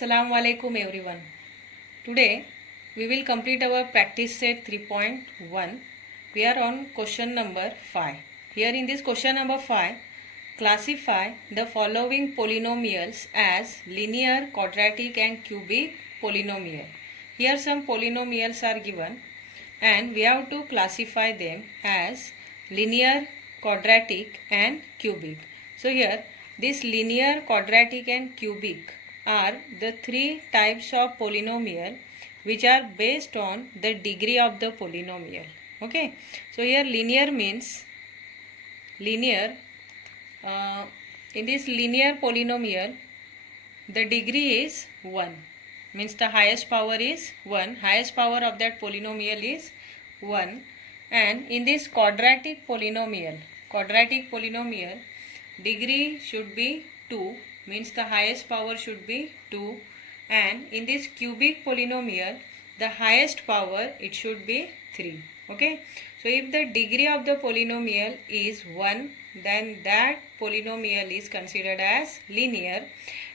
Assalamu alaikum everyone. Today we will complete our practice set 3.1. We are on question number 5. Here in this question number 5, classify the following polynomials as linear, quadratic and cubic polynomial. Here some polynomials are given and we have to classify them as linear, quadratic and cubic. So here this linear, quadratic and cubic are the three types of polynomial which are based on the degree of the polynomial. Okay, so here linear means linear. In this linear polynomial the degree is 1, means the highest power is 1, highest power of that polynomial is 1. And in this quadratic polynomial degree should be 2, means the highest power should be 2. And in this cubic polynomial the highest power it should be 3. Okay, so if the degree of the polynomial is 1, then that polynomial is considered as linear,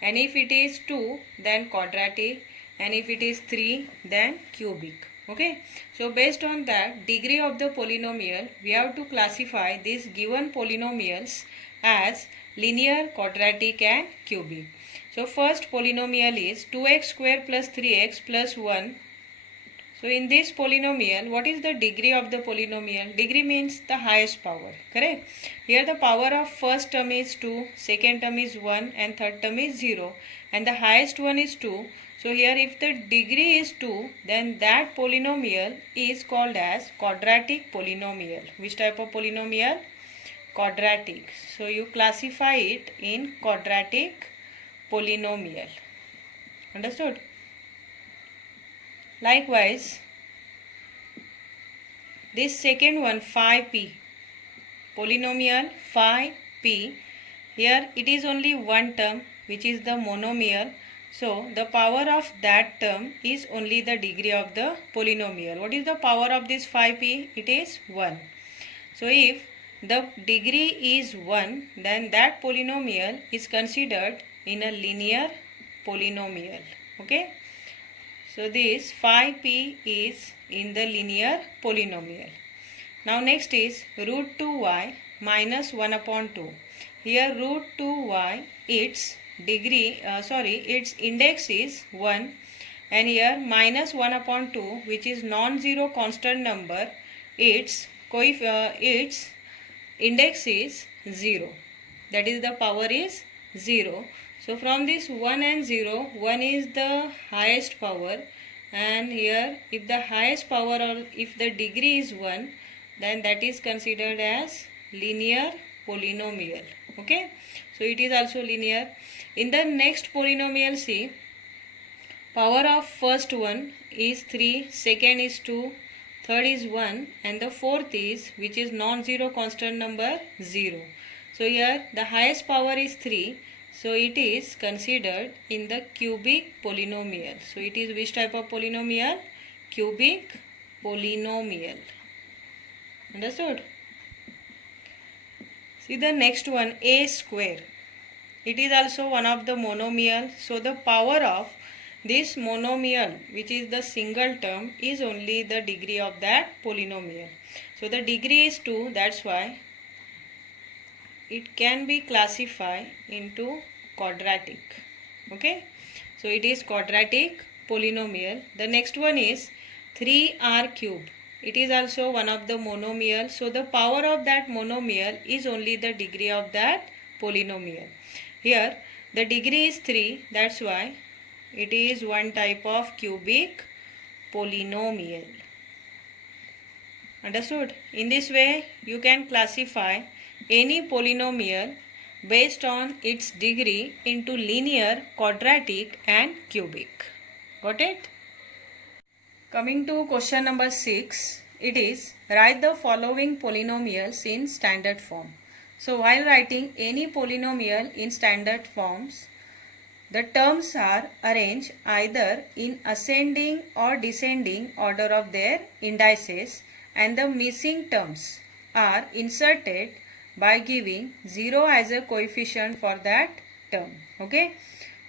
and if it is 2 then quadratic, and if it is 3 then cubic. Okay, so based on that degree of the polynomial we have to classify these given polynomials as linear, quadratic and cubic. So first polynomial is 2x square plus 3x plus 1. So in this polynomial, what is the degree of the polynomial? Degree means the highest power, correct? Here the power of first term is 2, second term is 1 and third term is 0, and the highest one is 2. So here if the degree is 2, then that polynomial is called as quadratic polynomial. Which type of polynomial? Quadratic. So you classify it in quadratic polynomial. Understood? Likewise, this second one, phi p, polynomial phi p, here it is only one term which is the monomial. So the power of that term is only the degree of the polynomial. What is the power of this phi p? It is 1. So if the degree is 1, then that polynomial is considered in a linear polynomial. Okay, so this phi p is in the linear polynomial. Now next is root 2y minus 1 upon 2. Here root 2y, its degree, its index is 1, and here minus 1 upon 2, which is non-zero constant number, its index is 0, that is the power is 0. So from this 1 and 0, 1 is the highest power, and here if the highest power or if the degree is 1, then that is considered as linear polynomial. Okay, so it is also linear. In the next polynomial, see, power of first one is 3, second is 2, third is 1, and the fourth is, which is non-zero constant number, 0. So here the highest power is 3. So it is considered in the cubic polynomial. So it is which type of polynomial? Cubic polynomial. Understood? See the next one, a square. It is also one of the monomial. So the power of this monomial, which is the single term, is only the degree of that polynomial. So the degree is 2, that's why it can be classified into quadratic. Okay, so it is quadratic polynomial. The next one is 3r cube. It is also one of the monomial. So the power of that monomial is only the degree of that polynomial. Here the degree is 3, that's why it is one type of cubic polynomial. Understood? In this way you can classify any polynomial based on its degree into linear, quadratic and cubic. Got it? Coming to question number 6, it is write the following polynomials in standard form. So while writing any polynomial in standard forms, the terms are arranged either in ascending or descending order of their indices, and the missing terms are inserted by giving 0 as a coefficient for that term. Okay,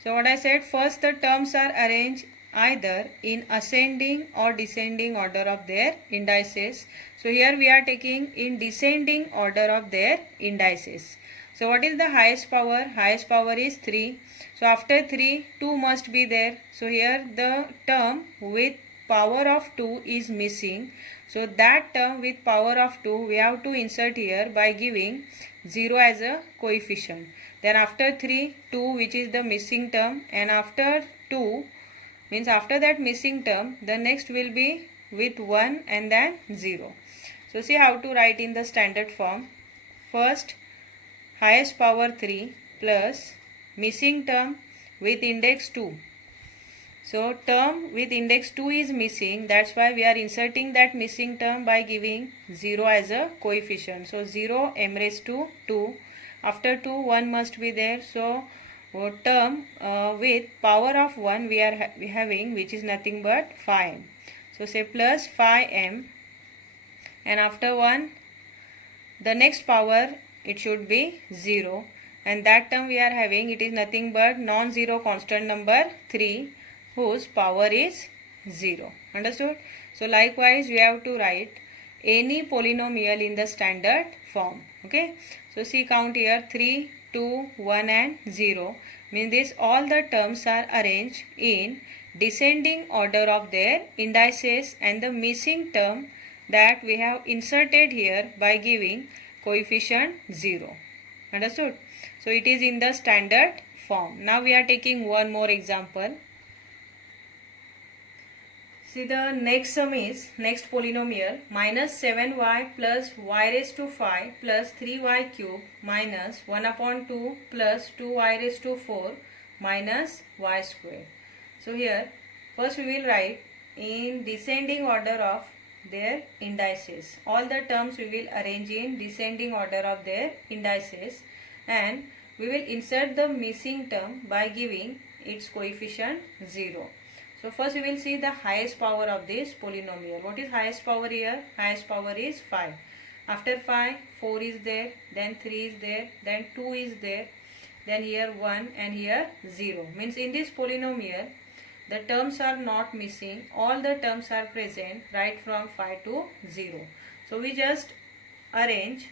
So what I said, first the terms are arranged either in ascending or descending order of their indices. So here we are taking in descending order of their indices. So what is the highest power? Highest power is 3. So after 3, 2 must be there. So here the term with power of 2 is missing. So that term with power of 2 we have to insert here by giving 0 as a coefficient. Then after 3, 2 which is the missing term, and after 2 means after that missing term the next will be with 1 and then 0. So see how to write in the standard form. First highest power 3 plus missing term with index 2. So term with index 2 is missing, that's why we are inserting that missing term by giving 0 as a coefficient. So 0 m raised to 2. After 2, 1 must be there. So term with power of 1 we are having, which is nothing but 5m. So say plus 5m, and after 1 the next power it should be 0, and that term we are having, it is nothing but non-zero constant number 3 whose power is 0. Understood? So likewise we have to write any polynomial in the standard form. Okay, so see, count here 3, 2, 1 and 0. Means this all the terms are arranged in descending order of their indices, and the missing term that we have inserted here by giving coefficient 0. Understood? So it is in the standard form. Now we are taking one more example. See, the next sum is, next polynomial, minus 7y plus y raised to 5 plus 3y cube minus 1 upon 2 plus 2y raised to 4 minus y square. So here first we will write in descending order of their indices. All the terms we will arrange in descending order of their indices, and we will insert the missing term by giving its coefficient 0. So first we will see the highest power of this polynomial. What is highest power here? Highest power is 5. After 5, 4 is there, then 3 is there, then 2 is there, then here 1 and here 0. Means in this polynomial the terms are not missing, all the terms are present right from 5 to 0. So we just arrange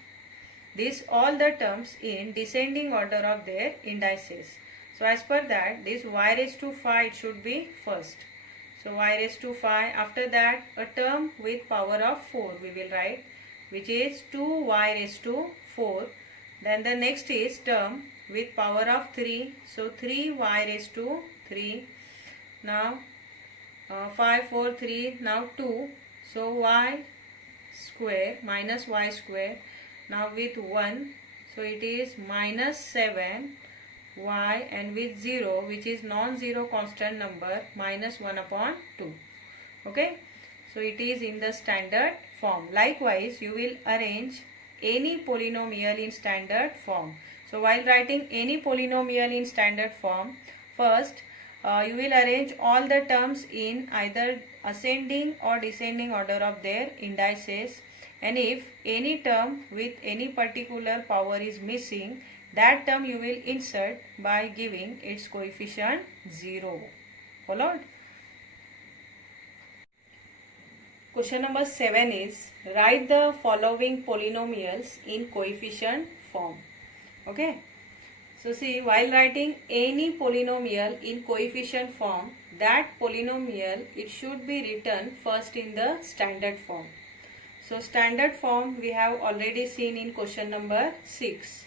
this all the terms in descending order of their indices. So as per that, this y raised to 5 should be first. So y raised to 5. After that, a term with power of 4 we will write, which is 2y raised to 4. Then the next is term with power of 3. So 3y raised to 3. Now 5, 4, 3. Now 2. So y square minus y square. Now with 1. So it is minus 7 y, and with 0 which is non-zero constant number minus 1 upon 2. Okay, so it is in the standard form. Likewise you will arrange any polynomial in standard form. So while writing any polynomial in standard form, first you will arrange all the terms in either ascending or descending order of their indices, and if any term with any particular power is missing, that term you will insert by giving its coefficient 0. Followed? Question number 7 is, write the following polynomials in coefficient form. Okay. So see, while writing any polynomial in coefficient form, that polynomial it should be written first in the standard form. So standard form we have already seen in question number 6.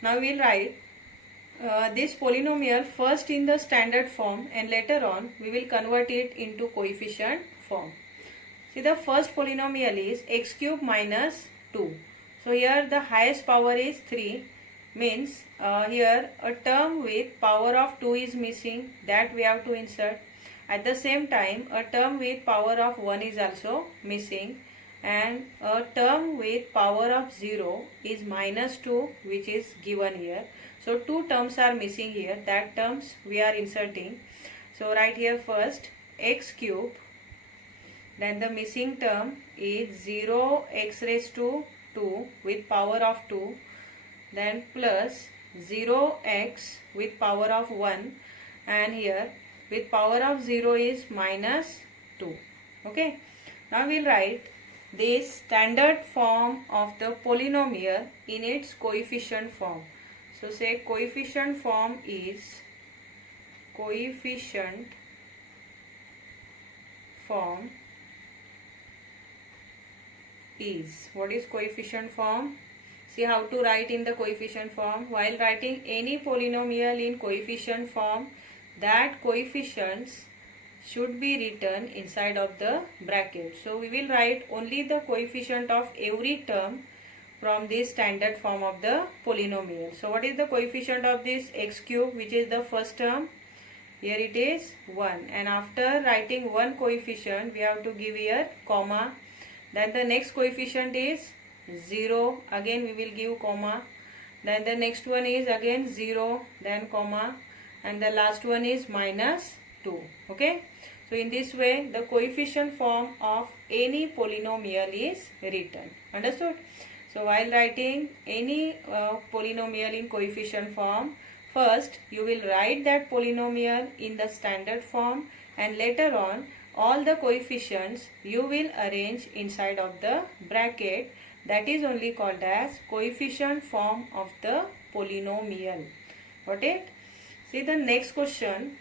Now we will write this polynomial first in the standard form, and later on we will convert it into coefficient form. See, the first polynomial is x cube minus 2. So here the highest power is 3, means here a term with power of 2 is missing, that we have to insert. At the same time a term with power of 1 is also missing, and a term with power of 0 is minus 2, which is given here. So two terms are missing here, that terms we are inserting. So write here first x cube, then the missing term is 0x raised to 2 with power of 2, then plus 0x with power of 1, and here with power of 0 is minus 2. Okay. Now we'll write this standard form of the polynomial in its coefficient form. So say coefficient form is what is coefficient form? See how to write in the coefficient form. While writing any polynomial in coefficient form, that coefficients should be written inside of the bracket. So we will write only the coefficient of every term from this standard form of the polynomial. So what is the coefficient of this x cube, which is the first term? Here it is 1, and after writing one coefficient we have to give here comma. Then the next coefficient is 0, again we will give comma. Then the next one is again 0, then comma, and the last one is minus 2. Okay. So in this way the coefficient form of any polynomial is written. Understood? So while writing any polynomial in coefficient form, first you will write that polynomial in the standard form, and later on all the coefficients you will arrange inside of the bracket. That is only called as coefficient form of the polynomial. Got it? See the next question.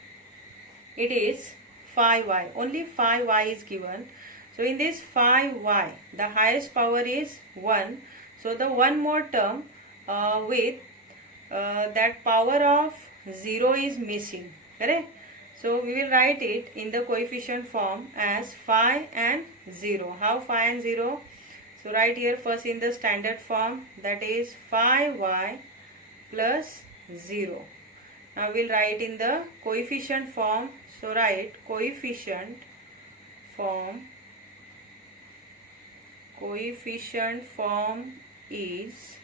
It is 5y. Only 5y is given. So in this 5y, the highest power is 1. So the one more term with that power of 0 is missing. Correct? So we will write it in the coefficient form as 5 and 0. How 5 and 0? So write here first in the standard form, that is 5y plus 0. Now we will write in the coefficient form. So write coefficient form is,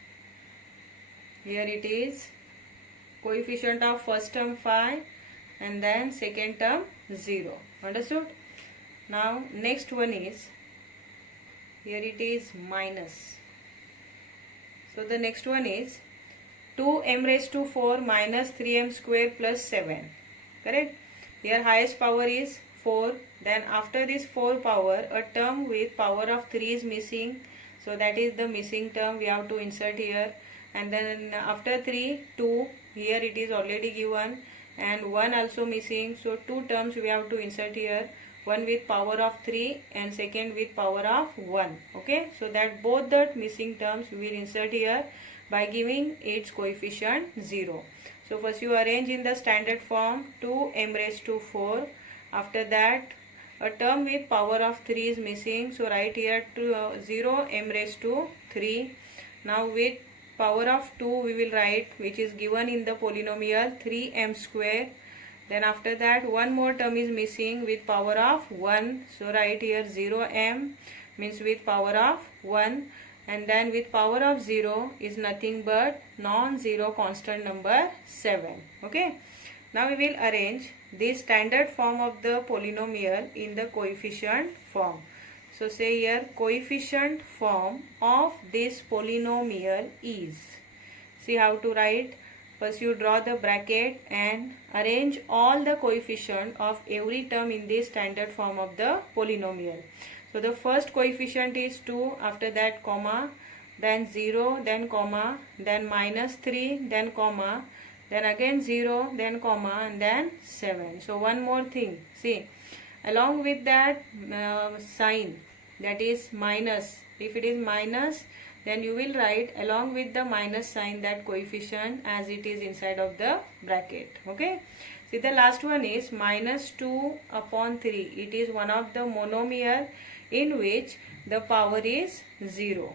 here it is, coefficient of first term 5 and then second term 0. Understood? Now next one is, here it is minus. So the next one is 2m raised to 4 minus 3m square plus 7. Correct? Here highest power is 4. Then after this 4 power, a term with power of 3 is missing. So that is the missing term we have to insert here. And then after 3, 2. Here it is already given. And 1 also missing. So 2 terms we have to insert here. One with power of 3 and second with power of 1. Okay. So that both the missing terms we will insert here by giving its coefficient 0. So first you arrange in the standard form 2m raised to 4. After that a term with power of 3 is missing. So write here 0m raised to 3. Now with power of 2 we will write, which is given in the polynomial, 3m square. Then after that one more term is missing with power of 1. So write here 0m, means with power of 1. And then with power of 0 is nothing but non-zero constant number 7. Okay. Now we will arrange this standard form of the polynomial in the coefficient form. So say here coefficient form of this polynomial is. See how to write. First you draw the bracket and arrange all the coefficient of every term in this standard form of the polynomial. So the first coefficient is 2, after that comma, then 0, then comma, then minus 3, then comma, then again 0, then comma, and then 7. So one more thing, see, along with that sign, that is minus. If it is minus, then you will write along with the minus sign that coefficient as it is inside of the bracket. Okay. See the last one is minus 2 upon 3. It is one of the monomial in which the power is 0.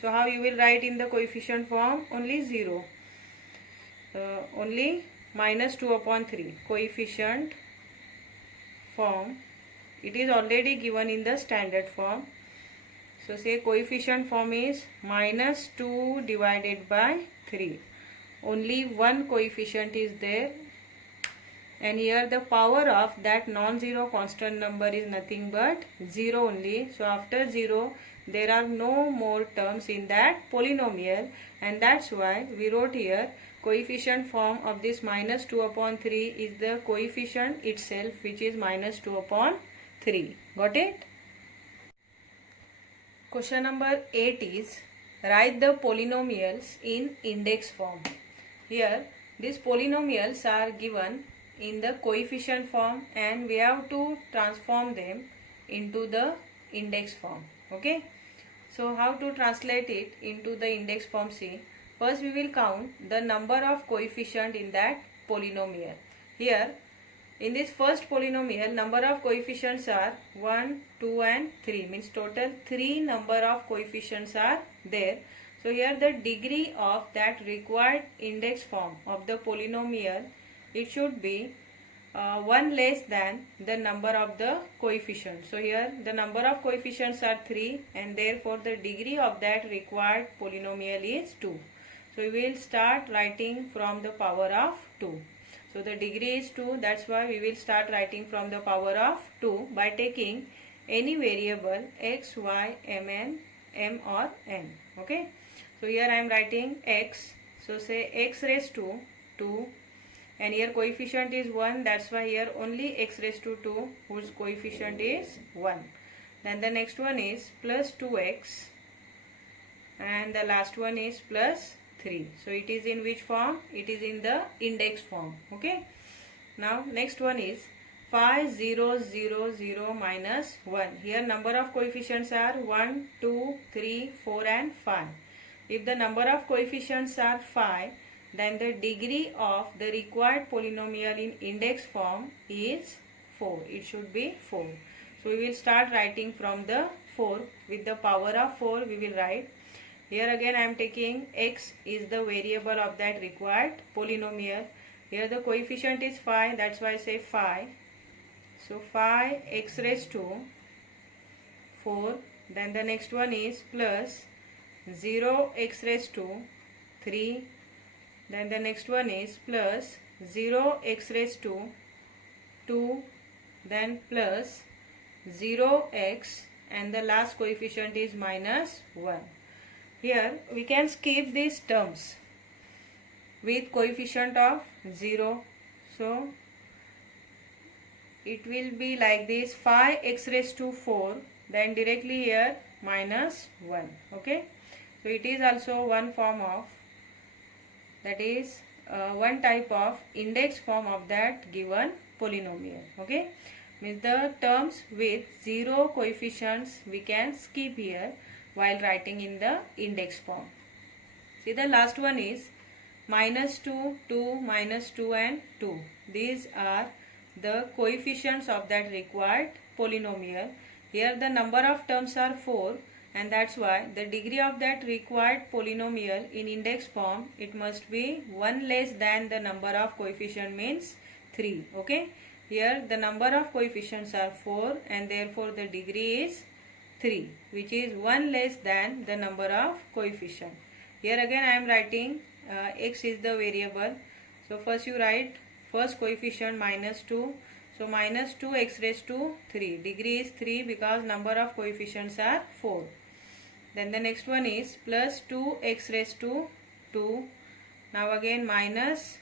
So how you will write in the coefficient form? Only 0. Only minus 2 upon 3. Coefficient form. It is already given in the standard form. So say coefficient form is minus 2 divided by 3. Only one coefficient is there. And here the power of that non-zero constant number is nothing but 0 only. So after 0 there are no more terms in that polynomial, and that's why we wrote here coefficient form of this minus 2 upon 3 is the coefficient itself, which is minus 2 upon 3. Got it? Question number 8 is write the polynomials in index form. Here these polynomials are given in the coefficient form and we have to transform them into the index form. Okay. So how to translate it into the index form? See, first we will count the number of coefficient in that polynomial. Here in this first polynomial, number of coefficients are 1, 2 and 3, means total 3 number of coefficients are there. So here the degree of that required index form of the polynomial, it should be 1 less than the number of the coefficients. So here the number of coefficients are 3 and therefore the degree of that required polynomial is 2. So we will start writing from the power of 2. So the degree is 2, that's why we will start writing from the power of 2 by taking any variable x, y, m or n. Okay. So here I am writing x. So say x raised to 2 and here coefficient is 1, that's why here only x raised to 2 whose coefficient is 1. Then the next one is plus 2x and the last one is plus 3. So it is in which form? It is in the index form. Okay. Now next one is 5, 0, 0, 0 minus 1. Here number of coefficients are 1, 2, 3, 4 and 5. If the number of coefficients are 5, then the degree of the required polynomial in index form is 4. It should be 4. So we will start writing from the 4. With the power of 4 we will write. Here again I am taking x is the variable of that required polynomial. Here the coefficient is 5, that's why I say 5. So 5x raised to 4. Then the next one is plus 0x raised to 3. Then the next one is plus 0x raised to 2. Then plus 0x and the last coefficient is minus 1. Here we can skip these terms with coefficient of 0. So it will be like this, 5x raised to 4, then directly here minus 1. Okay. So it is also one form of, that is one type of index form of that given polynomial. Okay. Means the terms with 0 coefficients we can skip here while writing in the index form. See the last one is minus 2, 2, minus 2 and 2. These are the coefficients of that required polynomial. Here the number of terms are 4 and that's why the degree of that required polynomial in index form, it must be 1 less than the number of coefficient, means 3. Okay. Here the number of coefficients are 4 and therefore the degree is 3, which is 1 less than the number of coefficient. Here again I am writing x is the variable. So first you write first coefficient minus 2. So minus 2x raised to 3. Degree is 3 because number of coefficients are 4. Then the next one is plus 2x raised to 2. Now again minus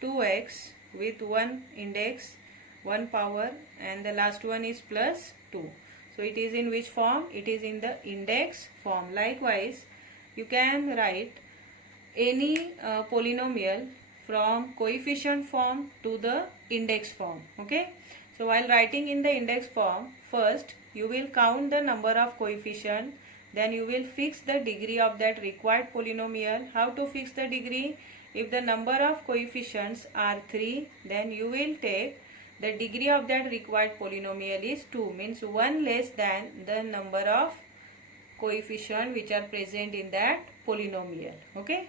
2x with 1 index, 1 power, and the last one is plus 2. So it is in which form? It is in the index form. Likewise, you can write any polynomial from coefficient form to the index form. Okay. So while writing in the index form, first you will count the number of coefficient, then you will fix the degree of that required polynomial. How to fix the degree? If the number of coefficients are 3, then you will take the degree of that required polynomial is 2, means 1 less than the number of coefficient which are present in that polynomial. Okay.